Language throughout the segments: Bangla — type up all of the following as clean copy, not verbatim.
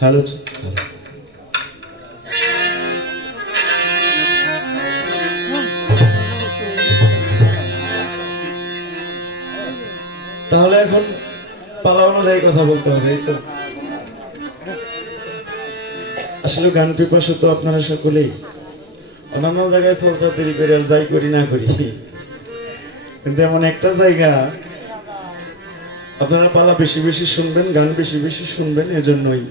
হ্যালো, তাহলে এখন পালা অনুযায়ী কথা বলতে হবে। এই তো আসলে গান পিপাসু তো আপনারা সকলেই। অন্যান্য জায়গায় সলসা তৈরি করে আর যাই করি না করি, কিন্তু এমন একটা জায়গা আপনারা পালা বেশি বেশি শুনবেন, গান বেশি বেশি শুনবেন, এজন্যই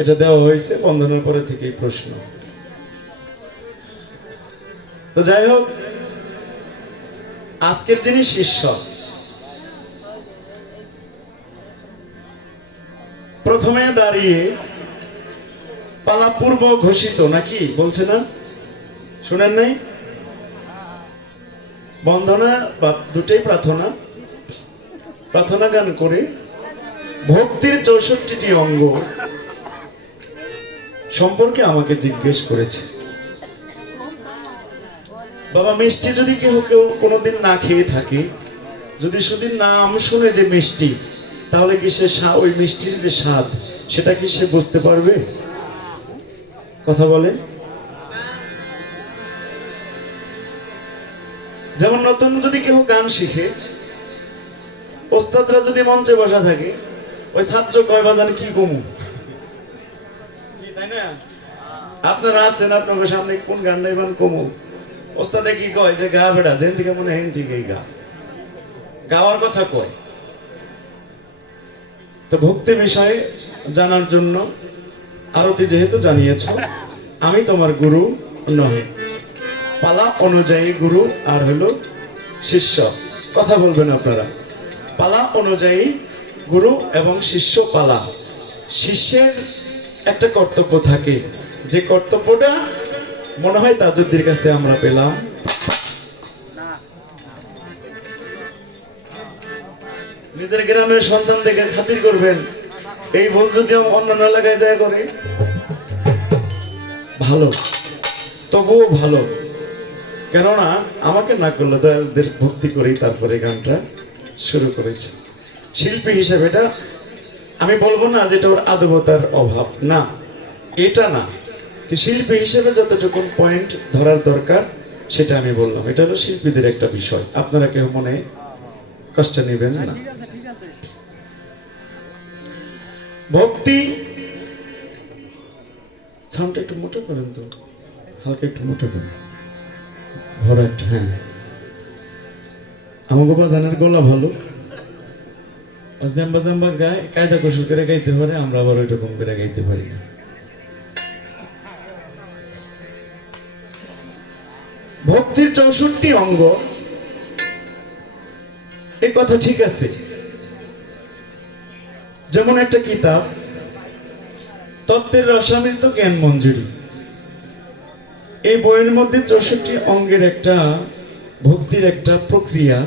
এটা দেওয়া হয়েছে। বন্ধনের পরে থেকেই প্রশ্ন। তো যাই হোক, আজকের যিনি শিষ্য, প্রথমে দাঁড়িয়ে পালা পূর্ব ঘোষিত নাকি বলছে না, শুনেন নাই? বন্দনা বা দুটেই প্রার্থনা, প্রার্থনা গান করে ভক্তির ৬৪টি অঙ্গ সম্পর্কে আমাকে জিজ্ঞেস করেছে। বাবা, মিষ্টি যদি কেউ কেউ কোনোদিন না খেয়ে থাকে, যদি শুধু নাম শুনে যে মিষ্টি, তাহলে কি সে ওই মিষ্টির যে স্বাদ সেটা কি সে বুঝতে পারবে? কথা বলে। যেমন নতুন যদি কেউ গান শিখে, ওস্তাদরা যদি মঞ্চে বসা থাকে, ওই ছাত্র কয় বাজান কি কমু, তাই না? আপনারা আসছেন, আপনার সামনে কোন গান নাইবান কমু, ওস্তাদে কি কয় যে গা বেড়া, যেন থেকে মনে হেন থেকেই গা, গাওয়ার কথা কয়। তো ভক্তি বিষয়ে জানার জন্য আরতি যেহেতু জানিয়েছ, আমি তোমার গুরু নয়, পালা অনুযায়ী গুরু আর হলো শিষ্য। কথা বলবেন আপনারা। পালা অনুযায়ী গুরু এবং শিষ্য পালা। শিষ্যের একটা কর্তব্য থাকে, যে কর্তব্যটা মনে হয় তাজউদ্দিনের কাছে আমরা পেলাম। নিজের গ্রামের সন্তান দেখে খাতির করবেন, এই ভুল যদি অন্যান্য এলাকায় যায় করে ভালো, তবুও ভালো, কেননা আমাকে না করলে তাদের ভক্তি করেই তারপরে গানটা শুরু করেছে। শিল্পী হিসেবে এটা আমি বলবো না যেটা ওর আদবতার অভাব, না, এটা না, শিল্পী হিসেবে যতটুকু পয়েন্ট ধরার দরকার সেটা আমি বললাম। এটা হলো শিল্পীদের একটা বিষয়, আপনারা কেউ মনে কষ্ট নেবেন না। ভক্তি সাউন্ডটা একটু মোটা করেন তো, হালকা একটু মোটা করেন, ভরাট। হ্যাঁ, আমাকে বাজানের গলা ভালো, জাম্বা জাম্বা গায়ে কায়দা কৌশল করে গাইতে পারে, আমরা আবার ওই রকম করে গাইতে পারি না। ভক্তির ৬৪ অঙ্গ, এই কথা ঠিক আছে। যেমন একটা কিতাব তত্ত্বের রসামৃত জ্ঞান মঞ্জুরি, এই বইয়ের মধ্যে ৬৪ অঙ্গের একটা ভক্তির একটা প্রক্রিয়া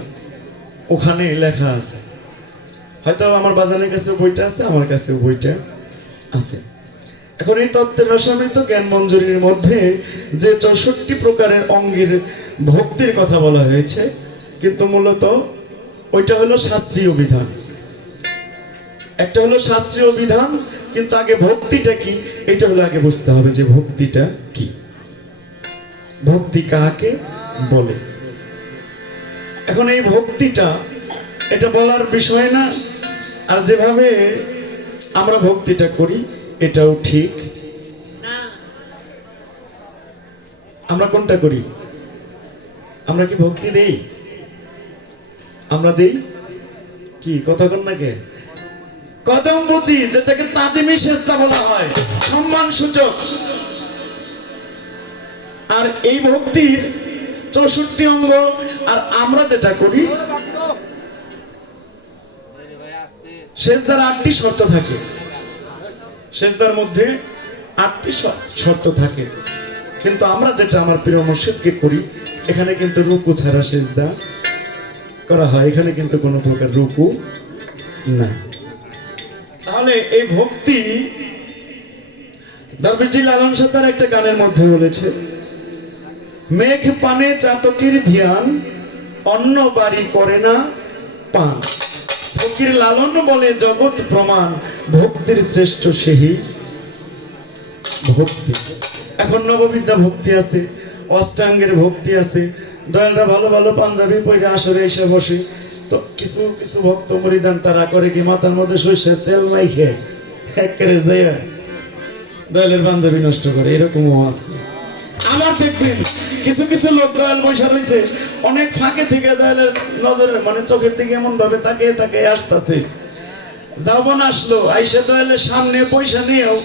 ওখানে লেখা আছে। হয়তো আমার বাজানের কাছে বইটা আছে, আমার কাছে বইটা আছে। এখন এই তত্ত্বের রসামৃত জ্ঞান মঞ্জুরির মধ্যে যে ৬৪ প্রকারের অঙ্গের ভক্তির কথা বলা হয়েছে, কিন্তু মূলত ওইটা হলো শাস্ত্রীয় বিধান। একটা হলো শাস্ত্রীয় বিধান, কিন্তু আগে ভক্তিটা কি এটা হলো আগে বুঝতে হবে যে ভক্তিটা কি, ভক্তি কাকে বলে। এখন এই ভক্তিটা এটা বলার বিষয় না, আর যেভাবে আমরা ভক্তিটা করি এটাও ঠিক না। আমরা কোনটা করি? আমরা কি ভক্তি দেই? আমরা দেই কি? কথা কন না কে? কদম বুঝি, যেটাকে তাজিমি সেজদা বলা হয়, সম্মান সূচক। আর এই ভক্তির ৬৪ অঙ্গ, আর আমরা যেটা করি, সেজদার ৮টি শর্ত থাকে। সেজদার মধ্যে ৮টি শর্ত থাকে, কিন্তু আমরা যেটা আমার প্রিয় মুর্শিদকে করি, এখানে কিন্তু রুকু ছাড়া সেজদা করা হয়, এখানে কিন্তু কোনো প্রকার রুকু নাই। তাহলে এই ভক্তি দরবেশজি লালন শাহ তার একটা গানের মধ্যে বলেছে, মেঘ পানে চাতকের ধ্যান, অন্য বাড়ি করে না পান। ফকির লালন বলে জগৎ প্রমাণ, ভক্তির শ্রেষ্ঠ সেই ভক্তি। এখন নববিদ্যা ভক্তি আছে, অষ্টাঙ্গের ভক্তি আছে। দয়ালরা ভালো ভালো পাঞ্জাবি পরে আসরে এসে বসে, তো কিছু কিছু ভক্ত মরিদান তারা করে কি মাথার মধ্যে সরষের তেল মাইখে একেবারে যাইয়া দয়ালের পাঞ্জাবি নষ্ট করে, এরকমও আছে। আবার দেখবেন কিছু কিছু লোক দয়াল বৈশা রয়েছে, অনেক ফাঁকে থেকে দয়ালের নজরে মানে চোখের দিকে এমন ভাবে তাকে তাকে আসতেছে, যাবন আসলো আইসে দয়ালের সামনে পয়সা নিয়েও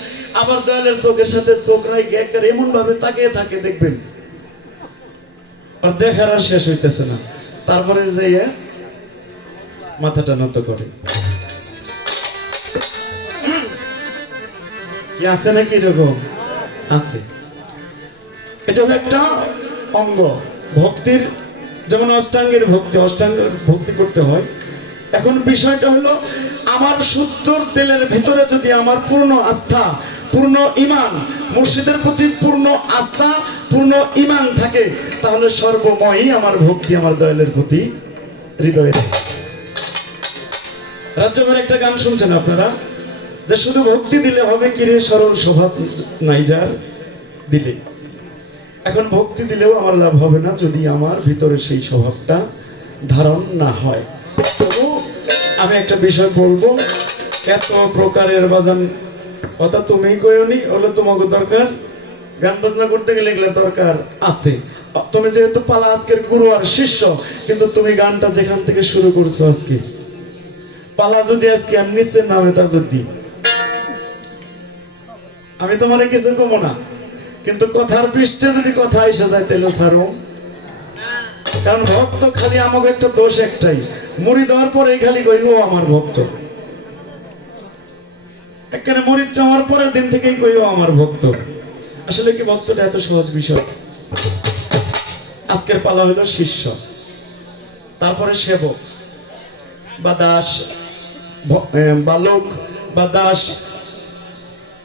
আবার দয়ালের চোখের সাথে চোখ রাখে একেবারে এমন ভাবে তাকিয়ে থাকে, দেখবেন আর দেখার আর শেষ হইতেছে না। তারপরে যাইয়া মাথাটা নত করে। কি আছে নাকি এরকম আছে? এটা হলো একটা অঙ্গ ভক্তির, যেমন অষ্টাঙ্গের ভক্তি, অষ্টাঙ্গের ভক্তি করতে হয়। এখন বিষয়টা হলো আমার শুদ্ধর তেলের ভিতরে যদি আমার পূর্ণ আস্থা, পূর্ণ ঈমান, মুর্শিদের প্রতি পূর্ণ আস্থা, পূর্ণ ঈমান থাকে, তাহলে সর্বময়ই আমার ভক্তি আমার দয়ালের প্রতি হৃদয়ে। রাজ্যের একটা গান শুনছেন আপনারা, যে শুধু ভক্তি দিলে হবে কি রে, সরল স্বভাব নাই যার দিলে। এখন ভক্তি দিলেও আমার লাভ হবে না যদি আমার ভিতরে সেই স্বভাবটা ধারণ না হয়। তবু আমি একটা বিষয় বলবো, এত প্রকারের বাজান কথা তুমি কইনি, হলো তোমাকে দরকার গান বাজনা করতে গেলে এগুলোর দরকার আছে। তুমি যেহেতু পালা আজকের গুরু আর শিষ্য, কিন্তু তুমি গানটা যেখান থেকে শুরু করছো আজকে, পালা যদি আজকে আর নিচের নামে তা যদি, আমি তোমার কিছু কমো না, কিন্তু কথার পৃষ্ঠে যদি কথা এসে যায় তাহলে ছাড়ো। কারণ ভক্ত খালি আমাকে একটা দোষ একটাই, মুড়ি দেওয়ার পরে খালি কইব আমার ভক্ত, এখানে মুড়ি চাওয়ার পরের দিন থেকেই কইব আমার ভক্ত। আসলে কি ভক্তটা এত সহজ বিষয়? আজকের পালা হলো শিষ্য, তারপরে সেবক বা দাস, বালক বা দাস,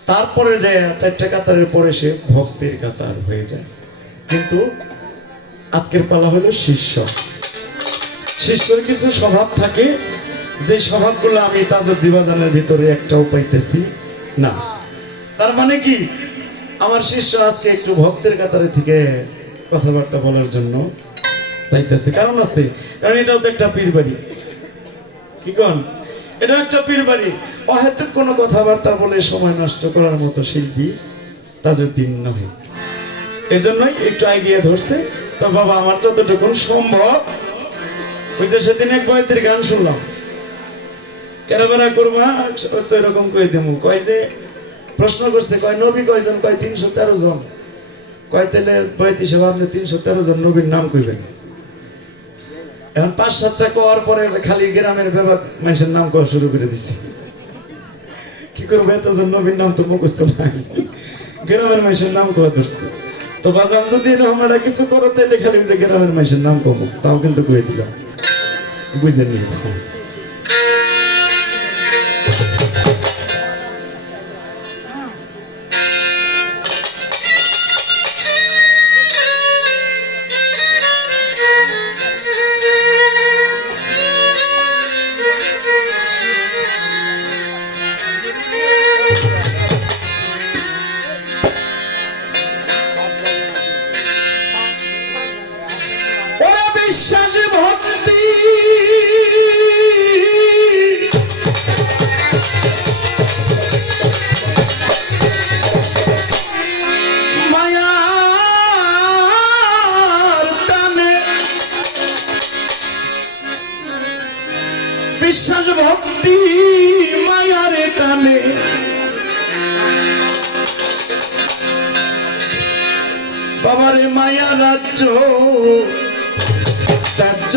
তারপরে যায় চারটা কাতারের পরে সে ভক্তের কাতার হয়ে যায়। কিন্তু আজকের পালা হলো শিষ্য। শিষ্যের কিছু স্বভাব থাকে, যে স্বভাবগুলো আমি তাজউদ্দিন বাজানের ভিতরে একটাও পাইতেছি না। তার মানে কি, আমার শিষ্য আজকে একটু ভক্তের কাতারে থেকে কথাবার্তা বলার জন্য চাইতেছে। কারণ আছে, কারণ এটাও তো একটা পীর বাড়ি, কি কন, এটা একটা পীর বাড়ি। অহেতুক কোনো কথাবার্তা বলে সময় নষ্ট করার মতো শিল্পী তাজউদ্দিন নয়। এই জন্যই একটু এগিয়ে ধরছে। তো বাবা আমার যতটুকু সম্ভব, ওই যে সেদিন এক বয়তের গান শুনলাম, কেরাবেরা করবা তো এরকম কই দেবো, কয় যে প্রশ্ন করছে, কয় নবী কয়জন, কয় 313 জন, কয় তেলে বয়ত হিসেবে আপনি 313 জন নবীর নাম কইবেন। এখন 5-7টা করার পরে খালি গ্রামের ব্যাপার মানুষের নাম করা শুরু করে দিচ্ছে। কি করবো, এতজন নবীর নাম তো মুখস্থ নাই, গ্রামের মানুষের নাম করা ধরছে। তো বাজান যদি আমরা কিছু করো তাইলে খালি যে গ্রামের মানুষের নাম কমো, তাও কিন্তু কয়ে দিলাম, বুঝলেন নি? বিশ্বাস ভক্তি মায়ার টানে, বিশ্বাস ভক্তি মায়ার টানে, বাবারে মায়া রাজ্য ত্যায্য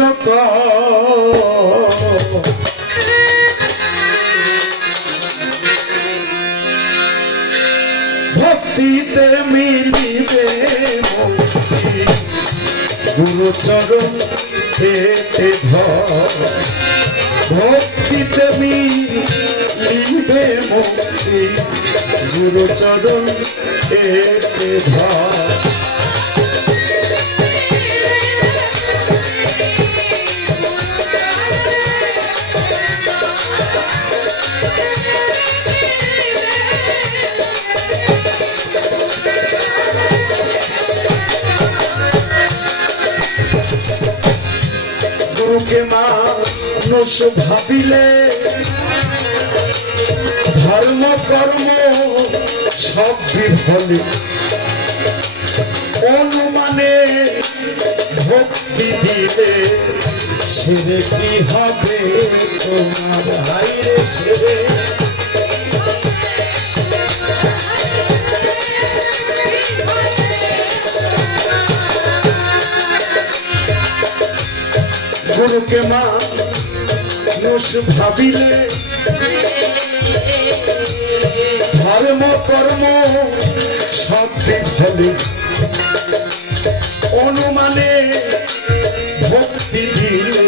ভক্তিতে মিলিবে মুক্তি, গুরু চরণ পেতে ভক্তিতে মিলিবে মুক্তি, গুরু চরণ পেতে গুরুকে মানুষ ভাবিলে ধর্ম কর্ম সব বিফলে অনুমানে ভক্তি দিলে সেরে কি হবে তোমার হাইরে সেরে গুরুকে মানুষ ভাবিলে ধর্ম কর্ম সব বিফলে অনুমানে ভক্তি দিলে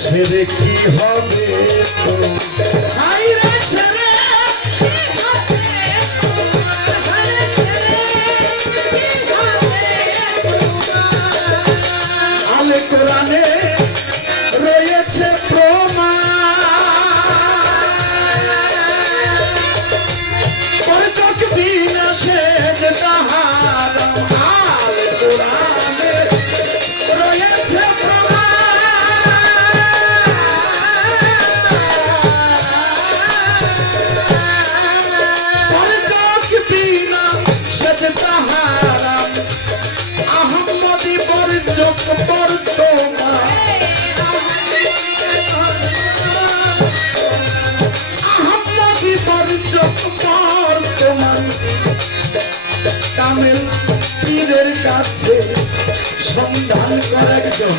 সেরে কি হবে আলে কোরআনে রয়েছে প্রমাণ বিনাশে যে তাহার আলে কোরআনে রয়েছে আহম্মদী বর্জক বর্তমান আহম্মদী বর্জক বর্তমান কামেল পীরের কাছে সন্ধান কর একজন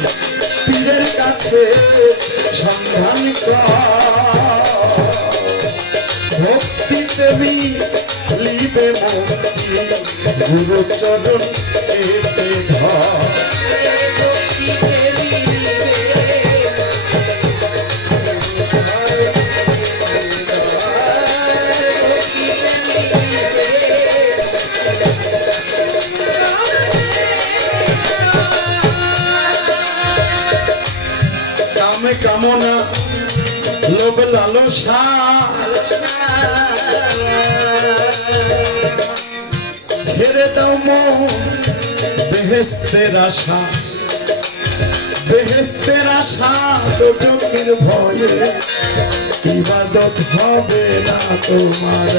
পীরের কাছে সন্ধান কর ভক্তিতে লিবে মুক্তি গুরু চরণ পেতে ধর কামে কামনা লোভ লালসা ছেড়ে দাও মন বেহেস্তের আশা বেহেস্তের আশা তো চোখের ভয়ে ইবাদত হবে না তোমার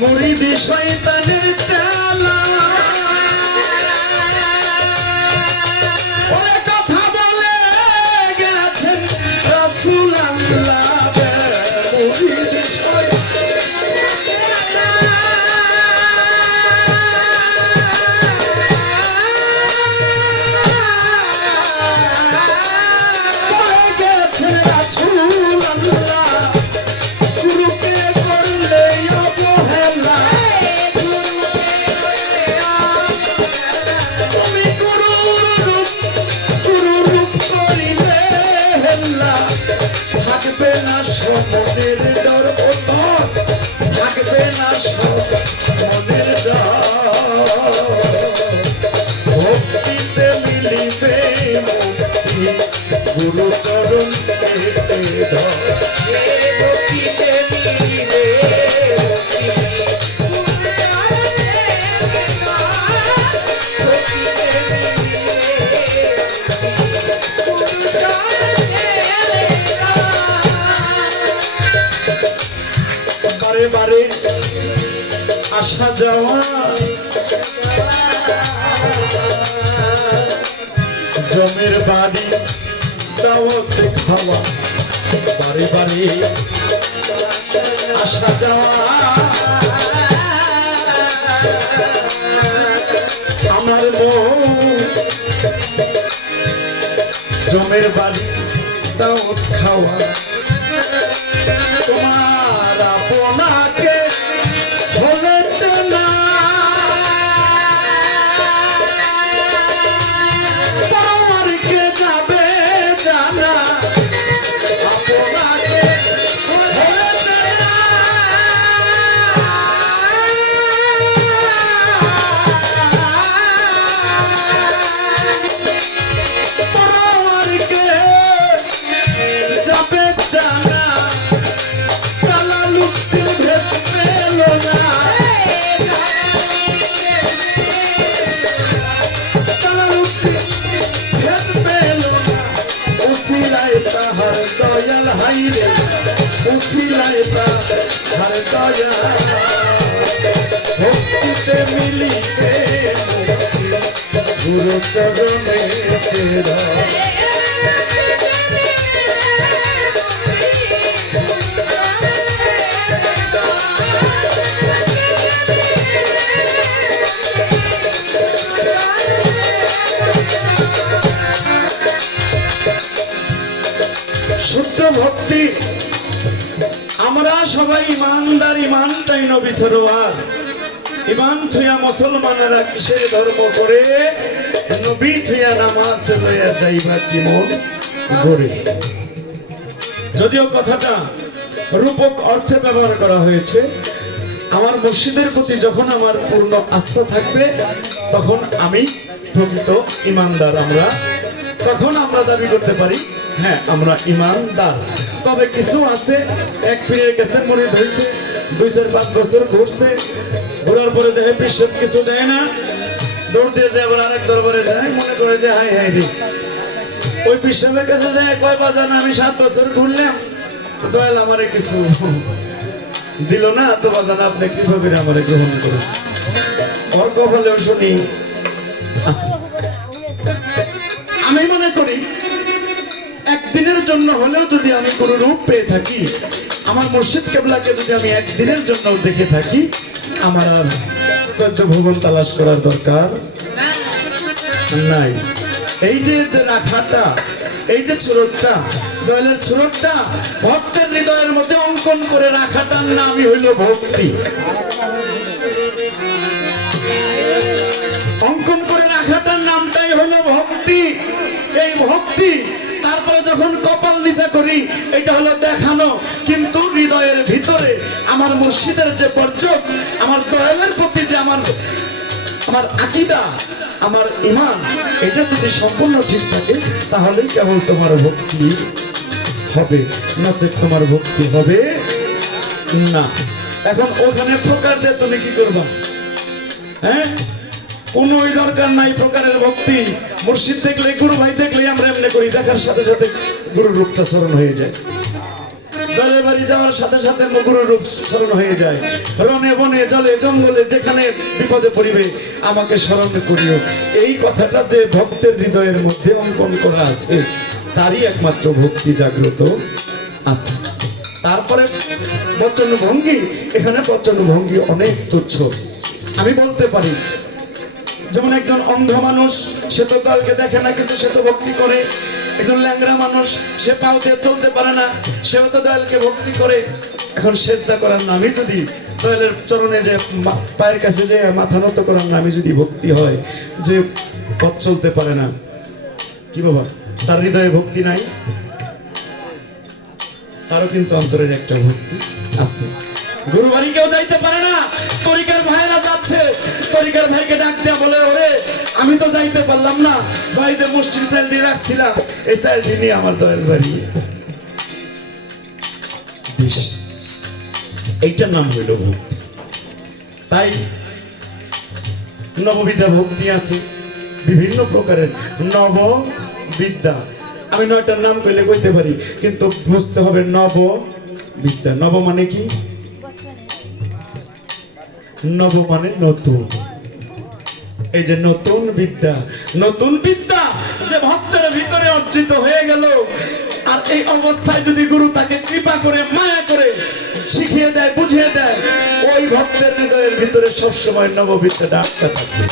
মুরিদি শয়তানের চালা ওরে কথা বলে গেছেন রাসূল আল্লাহ মুরিদি মনের ডর থাকবে না মনের ডর ভক্তিতে মিলিবে মুক্তি গুরু চরণ পেতে ধর ভক্তিতে মিলিবে বারে বারে আসা যাওয়া জমের বাড়ি দাওয়াতে খাওয়া বারে বারে আসা যাওয়া আমার মন জমের বাড়ি দাওয়াত খাওয়া তোমার আপনাকে বলেছে না পরমারকে যাবে জানা আপনাকে বলেছে না পরমারকে যাবে জানা ভাই রে উছিলায় প্রাণ হার দয়া ভক্তিতে মিলিবে গুরু চরণে তেরা শুদ্ধ ভক্তি আমরা সবাই ইমানদার ইমানটাই নবী সরোয়ার ইমান থুয়া মুসলমানেরা কিসের ধর্ম করে নবী থুয়া নামাজ লইয়া যাইবা জীবন গড়ে যদিও কথাটা রূপক অর্থে ব্যবহার করা হয়েছে আমার মসজিদের প্রতি যখন আমার পূর্ণ আস্থা থাকবে তখন আমি প্রকৃত ইমানদার আমরা তখন আমরা দাবি করতে পারি হ্যাঁ আমরা ইমানদার তবে কিছু আছে এক পীরের কাছে মনে ধরছে 2-5 বছর ঘুরছে ঘোরার পরে দেখে বিশ্ব কিছু দেয় না দৌড় দিয়ে যায় আবার আরেক দরবারে যায় মনে করে যে হাই হাই রে ওই বিশ্বের কাছে যায় কয় বাজান আমি 7 বছর ঘুরলাম দয়াল আমারে কিছু দিল না তো বাজান আপনি কিভাবে আমারে গ্রহণ করেন ওর কপালেও শুনি আমি মনে করি একদিনের জন্য হলেও যদি আমি কোনো রূপ পেয়ে থাকি আমার মুর্শিদ কেবলাকে যদি আমি একদিনের জন্য দেখে থাকি আমার আর 14 ভুবন তালাশ করার দরকার নাই এই যে রাখাটা এই যে ছুরটটা দয়ালের ছুরটটা ভক্তের হৃদয়ের মধ্যে অঙ্কন করে রাখাটার নামই হইল ভক্তি অঙ্কন করে রাখাটার নামটাই হলো ভক্তি এই ভক্তি তারপরে যখন কপাল নিচা করি এটা হলো দেখানো কিন্তু হৃদয়ের ভিতরে আমার মুর্শিদের যে বর্জক আমার দয়ালের প্রতি যে আমার আকীদা আমার ঈমান এটা যদি সম্পূর্ণ ঠিক থাকে তাহলে কেবল তোমার ভক্তি হবে নচেত তোমার ভক্তি হবে না এখন ওখানে প্রকার দিয়ে তুমি কি করবা হ্যাঁ কোনো দরকার নাই প্রকারের ভক্তি মুর্শিদ দেখলে গুরু ভাই দেখলে আমরা এমনি করি দেখার সাথে সাথে গুরুর রূপটা স্মরণ হয়ে যায় দলের বাড়ি যাওয়ার সাথে সাথে গুরুর রূপ স্মরণ হয়ে যায় রনে বনে জলে জঙ্গলে যেখানে বিপদে পড়িবে আমাকে স্মরণ করিও এই কথাটা যে ভক্তের হৃদয়ের মধ্যে অঙ্কন করা আছে তারই একমাত্র ভক্তি জাগ্রত আছে তারপরে বচন ভঙ্গি এখানে বচন ভঙ্গি অনেক তুচ্ছ আমি বলতে পারি যেমন একজন অন্ধ মানুষ সে তো দয়ালকে দেখে না কিন্তু সে তো ভক্তি করে একজন ল্যাংড়া মানুষ সে পাও দিয়ে চলতে পারে না সেও তো দয়ালকে ভক্তি করে এখন সেজদা করার নামই যদি দয়ালের চরণে যে পায়ের কাছে যে মাথা নত করার নামই যদি ভক্তি হয় যে পথ চলতে পারে না কি বাবা তার হৃদয়ে ভক্তি নাই তারও কিন্তু অন্তরের একটা ভক্তি আছে গুরু বাড়ি কেউ যাইতে পারে না তরিকার ভাইরা যাচ্ছে তরিকার ভাইকে ডাক দেয়া বলে ওরে আমি তো যাইতে পারলাম না ভাই যে মুষ্টির স্যালডি রাখছিলাম এই স্যালডি নিয়ে আমার দয়াল বাড়ি এইটার নাম হইল ভক্তি তাই নববিদ্যা ভক্তি আছে বিভিন্ন প্রকারের নববিদ্যা আমি 9টার নাম কইলে কইতে পারি কিন্তু বুঝতে হবে নববিদ্যা নব মানে কি নব মানে নতুন এই যে নতুন বিদ্যা যে ভক্তের ভিতরে অর্জিত হয়ে গেল আর এই অবস্থায় যদি গুরু তাকে কৃপা করে মায়া করে শিখিয়ে দেয় বুঝিয়ে দেয় ওই ভক্তের হৃদয়ের ভিতরে সবসময় নববিদ্যাটা আটকা থাকবে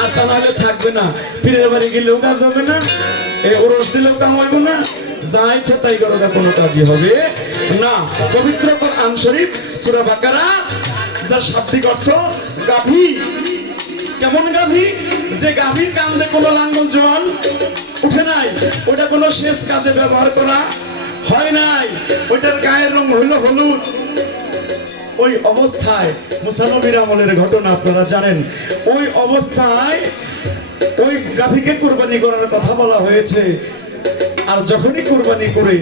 আর তা নাহলে থাকবে না পীরের বাড়ি গেলেও কাজ হবে না এই ওরস দিলেও কাম হইব না যা ইচ্ছা তাই করো না কোনো কাজই হবে না পবিত্র কোরআন শরীফ সূরা বাকারা যার শাব্দিক অর্থ গাভী কেমন গাভী যে গাভীর কান্দে কোনো লাঙ্গল জল উঠে নাই ওটা কোনো শেষ কাজে ব্যবহার করা হয় নাই ওইটার গায়ের রং হইল হলুদ ওই অবস্থায় মুসা নবীর আমলের ঘটনা আপনারা জানেন ওই অবস্থায় ওই গাভীকে কুরবানি করার কথা বলা হয়েছে আর যখনই কুরবানি করে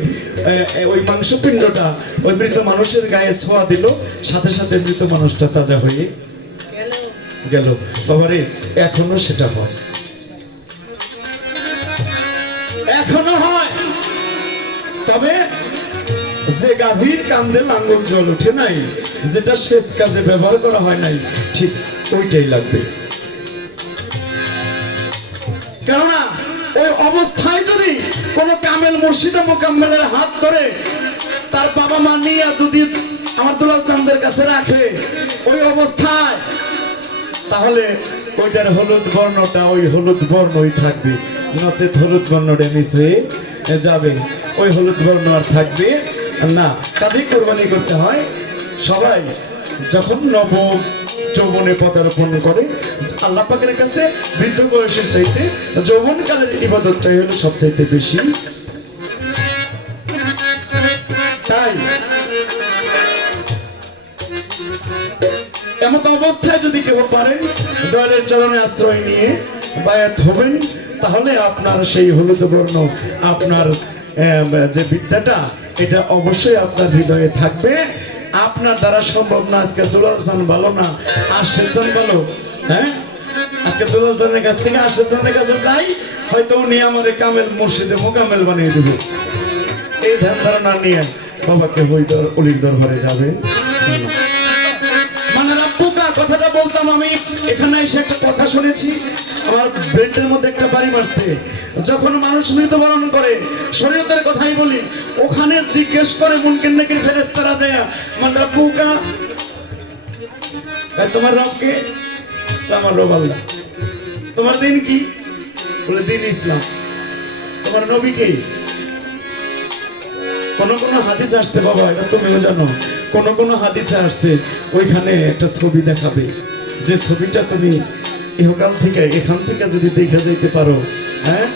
ওই মাংসপিণ্ডটা ওই মৃত মানুষের গায়ে ছোঁয়া দিল সাথে সাথে মৃত মানুষটা তাজা হয়ে গেল বাবারে এখনো সেটা হয় এখনো হয় তবে যে গাভীর কান্দে লাঙ্গল জল ওঠে নাই, যেটা শেষ কাজে ব্যবহার করা হয় নাই, ঠিক ওইটাই লাগবে। কেননা ওই অবস্থায় যদি কোন কামেল মুর্শিদে মোকাম্মেলের হাত ধরে তার বাবা মা নিয়ে যদি আমার দুলাল চাঁদের কাছে রাখে ওই অবস্থায়, তাহলে ওইটার হলুদ বর্ণটা ওই হলুদ বর্ণই থাকবে, নচেত হলুদ বর্ণটা মিশে যাবে, ওই হলুদ বর্ণ আর থাকবে না। কাজেই কোরবানি করতে হয়। সবাই যখন নব যৌবনে পদার্পণ করে আল্লাহ পাকের কাছে বৃদ্ধ বয়সের চাইতে যৌবনকালের ইবাদতটাই হলো সবচাইতে বেশি। তাই এমত অবস্থায় যদি কেউ পারেন দয়ালের চরণে আশ্রয় নিয়ে বায়াত হবেন, তাহলে আপনার সেই হলুদ বর্ণ, আপনার যে বিদ্যাটা, এটা অবশ্যই আপনার হৃদয়ে থাকবে। আপনার দ্বারা সম্ভব না আজকে দুলাল চান ভালো না আশিস চান ভালো, হ্যাঁ আজকে দুলাল চানের কাছ থেকে আশিস চানের কাছে যাই, হয়তো উনি আমার কামেল মুর্শিদে মোকামেল বানিয়ে দেবে। এই ধ্যান ধারণা নিয়ে বাবাকে হইদর অলির দরবারে যাবেন। মানে রাব্বুকা কথাটা বলতাম আমি, এখানে এসে একটা কথা শুনেছি, আমার ব্রেনের মধ্যে একটা বাড়ি মারছে। যখন মানুষ মৃত্যুবরণ করে, শরীয়তের কথাই বলি, ওখানে জিজ্ঞেস করে মুনকির নাকির ফেরেশতারা দেয়া, মানে রাব্বুকা, তোমার রব কে? আমার রব আল্লাহ। তোমার দিন কি? বলে দিন ইসলাম। তোমার নবী কে? কোন কোন হাদিসে আসছে, বাবা এটা তুমিও জানো, কোন কোন হাদিসে আসছে ওইখানে একটা ছবি দেখাবে, যে ছবিটা তুমি ইহকাল থেকে এখান থেকে যদি দেখে যাইতে পারো, হ্যাঁ